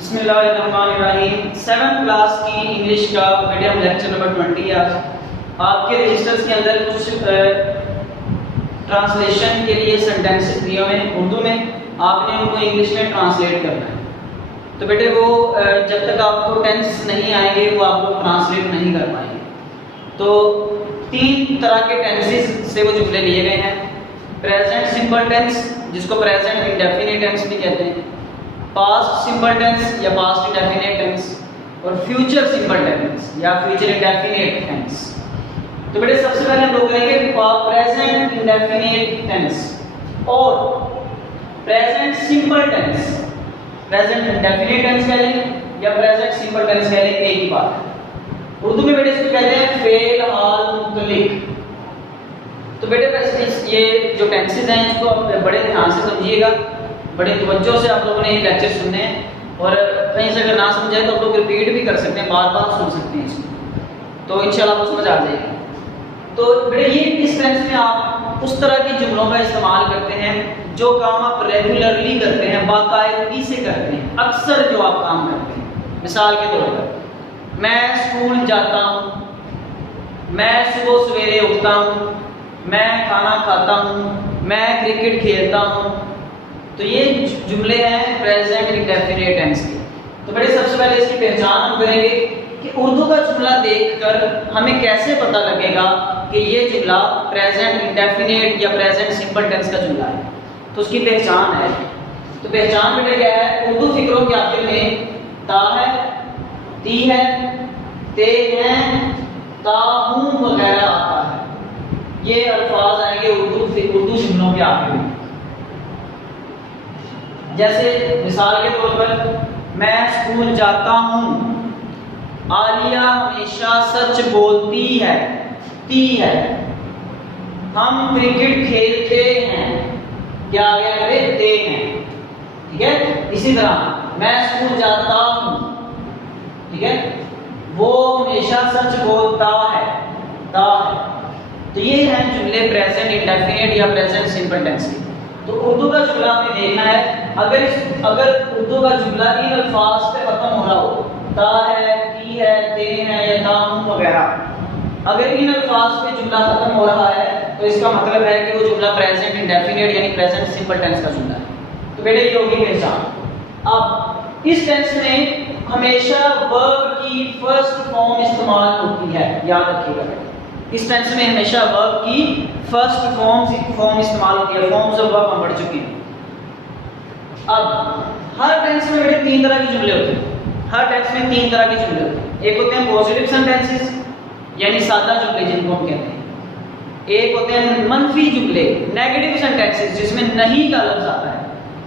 बिस्मिल्लाहिर्रहमानिर्रहीम 7th class की English का मीडियम लेक्चर नंबर 20 आज आपके रजिस्टर्स के अंदर कुछ ट्रांसलेशन के लिए सेंटेंसेस दिए हुए हैं उर्दू में, आपने उनको इंग्लिश में ट्रांसलेट करना है। तो बेटे वो जब तक आपको टेंस नहीं आएंगे वो आपको ट्रांसलेट नहीं कर पाएंगे। तो 3 तरह के टेंसेस से वो जुमले लिए गए हैं। प्रेजेंट सिंपल टेंस जिसको प्रेजेंट इंडेफिनिट टेंस भी कहते हैं, पास्ट सिंपल टेंस या पास्ट इंडेफिनिट टेंस, और फ्यूचर सिंपल टेंस या फ्यूचर इंडेफिनिट टेंस। तो बेटे सबसे पहले हम लोग करेंगे प्रेजेंट इंडेफिनिट टेंस और present simple tense. Present indefinite tense कह लें या प्रेजेंट सिंपल टेंस कह लें, एक ही बात है। उर्दू में बेटे इसको कहते हैं फेल हाल मुतलिक। तो बेटे ये जो टेंसेस हैं इसको आप बड़े ध्यान से समझिएगा, बड़े तवज्जो से आप लोगों ने ये लेक्चर सुनने हैं, और कहीं से अगर ना समझाए तो आप लोग रिपीट भी कर सकते हैं, बार बार सुन सकते हैं इसको, तो इंशाल्लाह आपको समझ आ जाएगी। तो बेटे ये इस टेंस में आप उस तरह के जुमलों का इस्तेमाल करते हैं जो काम आप रेगुलरली करते हैं, बाकायदगी से करते हैं, अक्सर जो आप काम करते हैं। मिसाल के तौर पर मैं स्कूल जाता हूँ, मैं सुबह सवेरे उठता हूँ, मैं खाना खाता हूँ, मैं क्रिकेट खेलता हूँ। तो ये जुमले हैं प्रेजेंट इंडेफिनिट टेंस के। तो बड़े सबसे पहले इसकी पहचान हम करेंगे कि उर्दू का जुमला देखकर हमें कैसे पता लगेगा कि ये जुमला प्रेजेंट इंडेफिनिट या प्रेजेंट सिंपल टेंस का जुमला है। तो उसकी पहचान है। तो पहचान बेटे क्या है? उर्दू फिक्रों के आखिर में ता है, ती है, ते हैं, ता हूं वगैरह आता है। ये अल्फाज आएंगे उर्दू जुमलों के आखिर में। जैसे मिसाल के तौर पर मैं स्कूल जाता हूँ, आलिया हमेशा सच बोलती है, ती है। हम क्रिकेट खेलते हैं, क्या आ गया रे? ते हैं। ठीक है। इसी तरह मैं स्कूल जाता हूँ, ठीक है, वो हमेशा सच बोलता है, ता है। तो ये हैं जुमले प्रेजेंट इंडेफिनिट या प्रेजेंट सिंपल टेंस के। तो उर्दू का जुमला आपने देखना है, अगर उर्दू का जुमला इन अल्फाज पे खत्म हो रहा हो, ता है, ती है, ते है या ता हूं वगैरह, अगर इन अल्फाज पे जुमला खत्म हो रहा है तो इसका मतलब है कि वो जुमला प्रेजेंट इंडेफिनिट यानी प्रेजेंट सिंपल टेंस का जुमला है। तो बेटे ये होगी पहचान। अब इस टेंस में हमेशा वर्ब की फर्स्ट फॉर्म इस्तेमाल होती है, याद रखिएगा। इस टेंस में हमेशा वर्ब की फर्स्ट फॉर्म इस्तेमाल होती है। फॉर्म्स ऑफ वर्ब हम पढ़ चुके हैं। अब हर टेंस में बेटे 3 तरह के जुमले होते हैं। हर टेंस में 3 तरह के जुमले होते हैं। एक होते हैं पॉजिटिव सेंटेंसेस यानी सादा जुमले जिनको हम कहते हैं। एक होते हैं मनफी जुमले, नेगेटिव सेंटेंसेस जिसमें नहीं का लफ्ज आता है,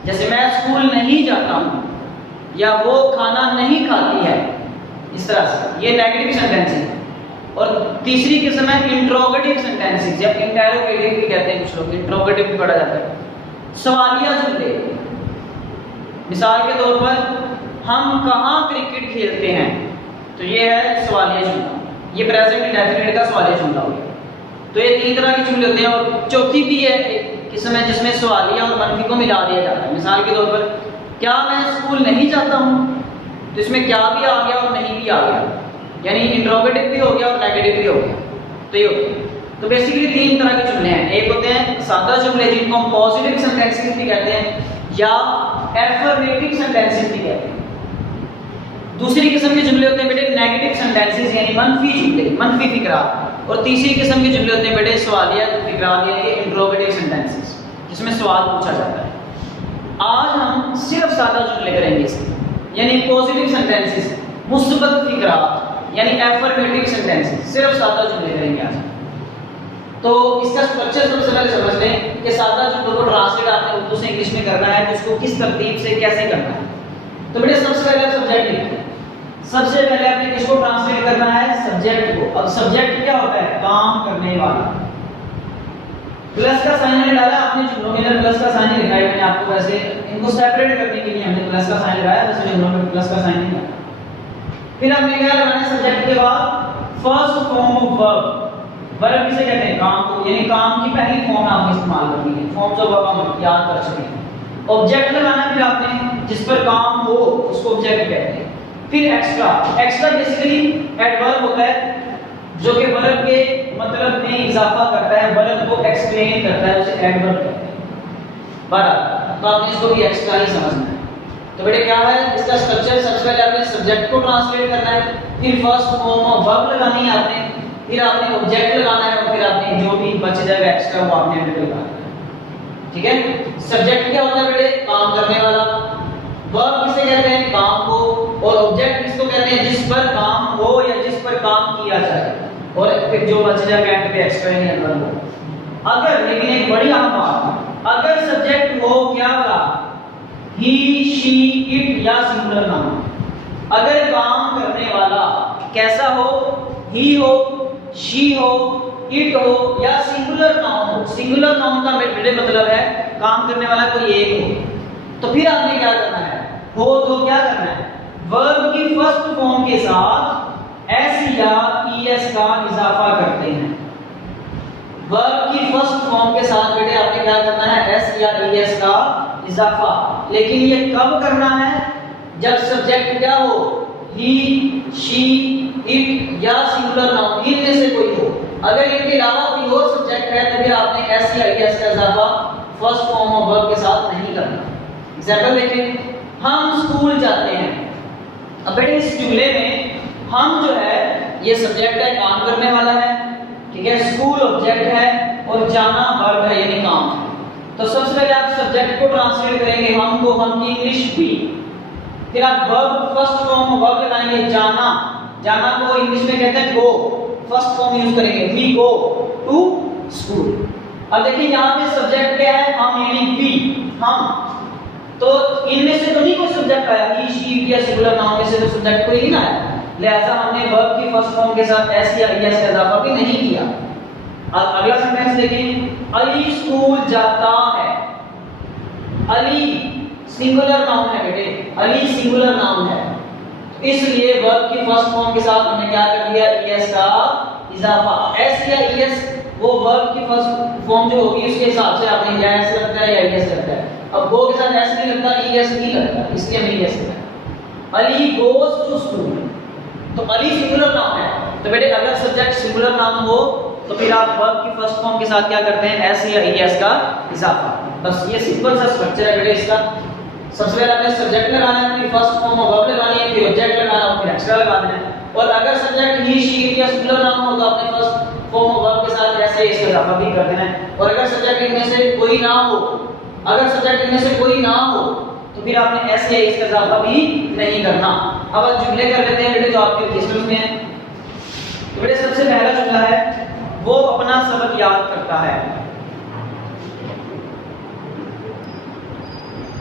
जैसे मैं स्कूल नहीं जाता हूँ या वो खाना नहीं खाती है। इस तरह से ये नेगेटिव सेंटेंसेस है। और तीसरी किस्म है इंट्रोगेटिव सेंटेंसेस या इंटेरोगेटिव भी कहते हैं कुछ लोग, इंट्रोगेटिव भी पढ़ा जाता है। सवालिया जुमले, मिसाल के तौर पर हम कहाँ क्रिकेट खेलते हैं, तो ये है सवालिया जुमला, ये प्रेजेंट इंडेफिनिट का सवालिया जुमला हो गया। तो ये 3 तरह के जुमले होते हैं। और चौथी भी है किस्म है जिसमें सवालिया और मनफी को मिला दिया जाता है। मिसाल के तौर पर क्या मैं स्कूल नहीं जाता हूँ, तो इसमें क्या भी आ गया और नहीं भी आ गया, यानी इंट्रोगेटिव भी हो गया और नेगेटिव भी हो गया। तो ये होता है। तो बेसिकली 3 तरह के जुमले हैं। एक होते हैं सादा जुमले जिनको हम पॉजिटिव सेंटेंसेस भी कहते हैं या एफर्मेटिव सेंटेंसेस भी कहते हैं। दूसरी किस्म के जुमले होते हैं बेटे नेगेटिव सेंटेंसेस यानी मनफी जुमले, मनफी फिकरात। और तीसरी किस्म के जुमले होते हैं बेटे सवालिया फिकरात यानी इंट्रोगेटिव सेंटेंसेस जिसमें सवाल पूछा जाता है। आज हम सिर्फ सादा जुमले करेंगे इसके, यानी पॉजिटिव सेंटेंसेस, मुस्बत फिकरात यानी एफर्मेटिव सेंटेंसेस, सिर्फ सादा जुमले करेंगे आज। तो इसका स्ट्रक्चर सबसे पहले समझ लें कि सादा जुमलों को ट्रांसलेट आपने उर्दू से इंग्लिश में करना है तो उसको किस तरतीब से कैसे करना है। तो बेटे सबसे पहले आप सब्जेक्ट लिखते हैं। सबसे पहले आपने किसको ट्रांसलेट करना है? सब्जेक्ट को। अब सब्जेक्ट क्या होता है? काम करने वाला। प्लस का साइन मैंने डाला, आपने जुमलों के अंदर प्लस का साइन लिखा है। मैंने आपको वैसे इनको सेपरेट करने के लिए हमने प्लस का साइन लगाया, वैसे जुमलों में प्लस का साइन नहीं लगाया। फिर आपने क्या लगाना है? सब्जेक्ट के बाद first form of verb. Verb किसे कहते हैं? काम को, यानी काम की पहली फॉर्म आपने इस्तेमाल करनी है। फॉर्म्स ऑफ वर्ब हम याद कर चुके हैं। ऑब्जेक्ट लगाना फिर आपने जिस पर काम हो उसको ऑब्जेक्ट कहते हैं। फिर एक्स्ट्रा, एक्स्ट्रा बेसिकली एडवर्ब होता है जो कि वर्ब के मतलब में इजाफा करता है, वर्ब को एक्सप्लेन करता है, उसे एडवर्ब कहते हैं। बराबर, तो आपने इसको भी एक्स्ट्रा ही समझना है। तो बेटे क्या है इसका स्ट्रक्चर, सबसे पहले आपने सब्जेक्ट को ट्रांसलेट करना है, फिर फर्स्ट फॉर्म ऑफ वर्ब लगानी है आपने, फिर आपने ऑब्जेक्ट लगाना है और फिर आपने जो भी बच जाएगा एक्स्ट्रा वो आपने अंदर लगाना है। ठीक है, सब्जेक्ट क्या होता है बेटे, काम करने वाला, वर्ब किसे कहते हैं, काम को, और ऑब्जेक्ट किसको कहते हैं, जिस पर काम हो या जिस पर काम किया जाए, और फिर जो बच जाएगा एंड पे एक्स्ट्रा ही अंदर हो। अगर, लेकिन एक बड़ी अहम बात, अगर सब्जेक्ट हो क्या वाला, ही, शी, इट या सिंगुलर नाउन, अगर काम करने वाला कैसा हो, ही हो, शी हो, इट हो या सिंगुलर नाउन हो। सिंगुलर नाउन का बेटे मतलब है काम करने वाला कोई एक हो, तो फिर आपने क्या करना है, हो तो क्या करना है, वर्ब की फर्स्ट फॉर्म के साथ एस या ईएस का इजाफा करते हैं। वर्ब की फर्स्ट फॉर्म के साथ बेटे आपने क्या करना है, एस या ईएस का इजाफा। लेकिन ये कब करना है, जब सब्जेक्ट क्या हो, ही, शी, इट या सिंगुलर नाउन, इनमें से कोई हो। अगर इनके अलावा कोई और सब्जेक्ट है तो फिर आपने एस या ईएस का इजाफा फर्स्ट फॉर्म ऑफ वर्ब के साथ नहीं करना। एग्जांपल देखें, हम स्कूल जाते हैं। अब बेटे इस जुमले में हम जो है ये सब्जेक्ट है, काम करने वाला है, ठीक है, स्कूल ऑब्जेक्ट है और जाना वर्ब है यानी काम। तो सबसे पहले आप सब्जेक्ट को ट्रांसलेट करेंगे, हम को, हम की इंग्लिश भी, फिर आप वर्ब फर्स्ट फॉर्म वर्ब लगाएंगे, जाना, जाना को इंग्लिश में कहते हैं गो, फर्स्ट फॉर्म यूज करेंगे, वी गो टू स्कूल। अब देखिए यहाँ पे सब्जेक्ट क्या है, हम यानी वी, हम, तो इनमें से तो नहीं कोई सब्जेक्ट आया, ही, शी, इट या सिंगुलर नाउन में से तो सब्जेक्ट कोई नहीं आया, लिहाजा हमने वर्ब की फर्स्ट फॉर्म के साथ एस या ईएस का इजाफा भी नहीं किया। अब अगला सेंटेंस देखिए, अली स्कूल जाता है। अली सिंगुलर नाउन है बेटे, अली सिंगुलर नाउन है, इसलिए वर्ब की फर्स्ट फॉर्म के साथ हमने क्या कर दिया, ईएस का इजाफा। एस या ईएस वो वर्ब की फर्स्ट फॉर्म जो होगी उसके हिसाब से आपने या एस लगता है या ईएस लगता है। अब गो के साथ एस नहीं लगता, ईएस नहीं लगता, इसलिए हमने ईएस लिखा। अली गोस टू स्कूल, तो अली सिंगुलर नाउन है, तो बेटे अगर सब्जेक्ट सिंगुलर नाउन हो तो फिर आप वर्ब की फर्स्ट फॉर्म के साथ क्या करते हैं, एस या ईएस का इजाफा। बस ये सिंपल सा स्ट्रक्चर है बेटे इसका। सबसे पहले आपने सब्जेक्ट लगाना है, फिर फर्स्ट फॉर्म ऑफ वर्ब लगानी है, फिर ऑब्जेक्ट लगाना है, फिर एक्स्ट्रा लगाना है। और अगर सब्जेक्ट ही, शी, इट या सिंगुलर नाउन हो तो आपने फर्स्ट फॉर्म ऑफ वर्ब के साथ ऐसे इसका इजाफा भी कर देना है। और अगर सब्जेक्ट इनमें से कोई ना हो, अगर सब्जेक्ट इनमें से कोई ना हो तो फिर आपने ऐसे इसका इजाफा भी नहीं करना। अब आप जुमले कर लेते हैं बेटे जो आपके रजिस्टर्स में है। तो बेटे सबसे पहला जुमला है, वो अपना सबक याद करता है।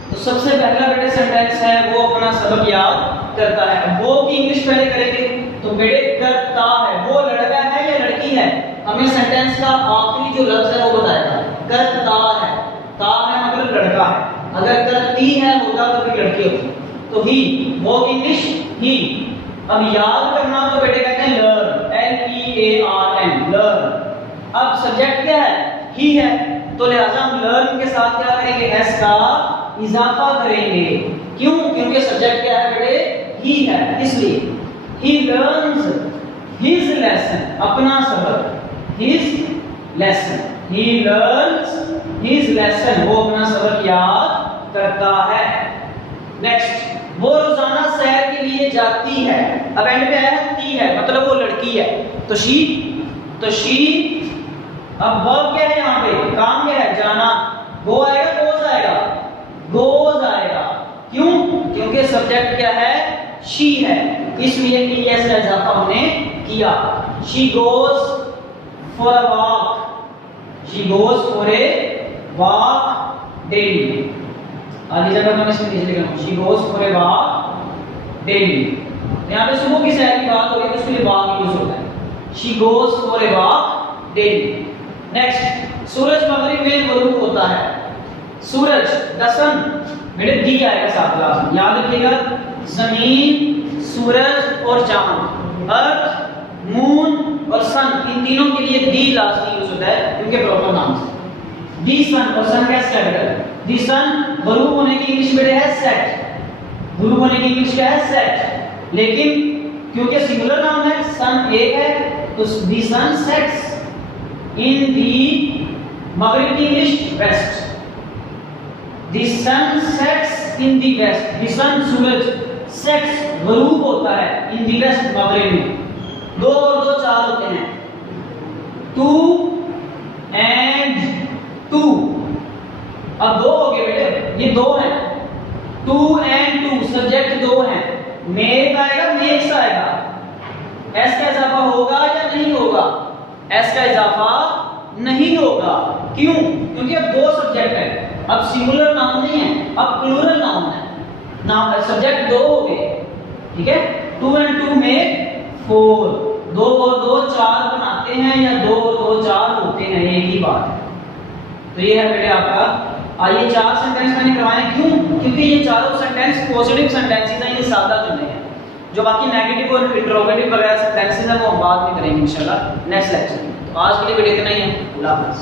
तो सबसे पहला बेटे सेंटेंस है, वो अपना सबक याद करता है। वो की इंग्लिश पहले करेंगे, तो बेटे करता है, वो लड़का है या लड़की है, हमें सेंटेंस का आखिरी जो लफ्ज है वो बताएगा। करता है, ता है मतलब लड़का है, अगर करती है होता तो फिर लड़की होती। तो ही, वो इंग्लिश ही। अब याद करना तो बेटे कहते हैं लर्न, L-E-A-R-N, लर्न। अब सब्जेक्ट क्या है, ही है, तो लिहाजा हम लर्न के साथ क्या करेंगे, एस का इजाफा करेंगे। क्यों, क्योंकि सब्जेक्ट क्या है बेटे, ही है, इसलिए ही लर्न्स हिज लेसन, अपना सबक, his lesson, he learns his lesson, वो अपना सबक याद करता है। नेक्स्ट, वो रोजाना सैर के लिए जाती है। अब एंड पे है ती है, मतलब वो लड़की है, तो शी, तो शी। अब वर्ब क्या है यहाँ पे, काम क्या है, जाना, गो आएगा, गोज आएगा, गोज आएगा। क्यों, क्योंकि सब्जेक्ट क्या है, शी है, इसलिए ईएस का इजाफा हमने किया। She goes for a walk, she goes for a walk daily. आधी जगह मैं इसमें नीचे लिखा हूं, she goes for a walk daily. यहां पे सुबह की सैर की बात हो रही है, उसके लिए वॉक यूज होता है, she goes for a walk daily. Next, सूरज मगरिब में गुरूब होता है। सूरज, द सन, मेरे दी आएगा साथ क्लास में, याद रखिएगा। जमीन, सूरज और चांद, अर्थ, मून और सन, इन तीनों के लिए दी लाजमी यूज होता है उनके प्रॉपर नाम से। दी सन, और सन का कैपिटल, दी सन, गुरूब होने की इंग्लिश में है सेट, ग्रुप होने की इंग्लिश क्या है? सेट। लेकिन क्योंकि सिंगुलर नाउन है, सन एक है, तो दी सन सेट्स इन दी मगरिब की English west. The sun sets in the west. The sun सूरज, सेट्स गरूब होता है, इन दी वेस्ट मगरिब में। दो और दो चार होते हैं, टू एंड टू। अब दो हो गए बेटे, ये दो हैं, टू एंड टू, सब्जेक्ट दो हैं, मेक आएगा, मेक्स आएगा। एस का इजाफा होगा या नहीं होगा? एस का इजाफा नहीं होगा। क्यों? क्योंकि अब दो सब्जेक्ट है, अब सिंगुलर नाउन नहीं है, अब प्लूरल नाउन है। नाउन सब्जेक्ट दो हो गए, ठीक है। Two and two make four, दो और दो चार बनाते हैं, या दो और दो चार होते हैं, एक ही बात है। तो ये है बेटे आपका। ये चार सेंटेंस मैंने करवाए, क्यों? क्योंकि ये चारों सेंटेंस पॉजिटिव सेंटेंसेस हैं, ये सादा जुमले हैं। जो बाकी नेगेटिव और इंटरोगेटिव वगैरह सेंटेंसेस हैं वो हम बाद में करेंगे इंशाल्लाह नेक्स्ट लेक्चर में। तो आज के लिए वीडियो इतना ही है। अल्लाह हाफ़िज़।